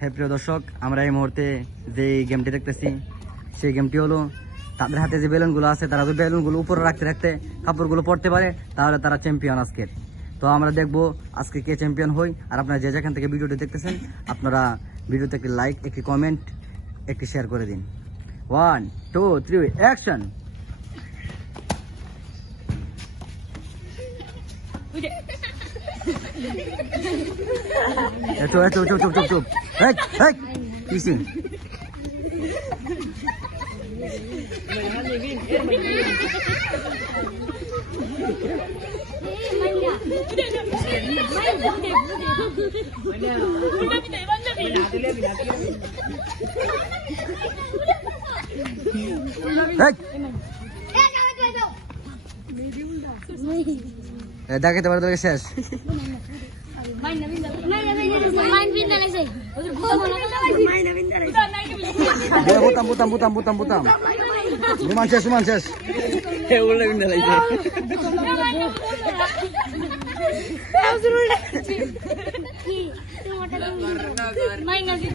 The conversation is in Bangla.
হ্যাঁ প্রিয় দর্শক, আমরা এই মুহূর্তে যে গেমটি দেখতেছি সেই গেমটি হলো তাদের হাতে যে বেলুনগুলো আছে, তারা যদি বেলুনগুলো উপরে রাখতে রাখতে কাপড়গুলো পড়তে পারে তাহলে তারা চ্যাম্পিয়ন আজকের। তো আমরা দেখবো আজকে কে চ্যাম্পিয়ন হই। আর আপনারা যে যেখান থেকে ভিডিওটি দেখতেছেন আপনারা ভিডিওতে একটি লাইক, একটি কমেন্ট, একটি শেয়ার করে দিন। 1 2 3 অ্যাকশন। চুপ চুপ চুপ চুপ চুপ। কিসিং দেখাতে পারে তোকে শেষ। বুতাম বুতাম বুতাম বুতাম বুতাম রুমান শেষ, রুমান শেষ।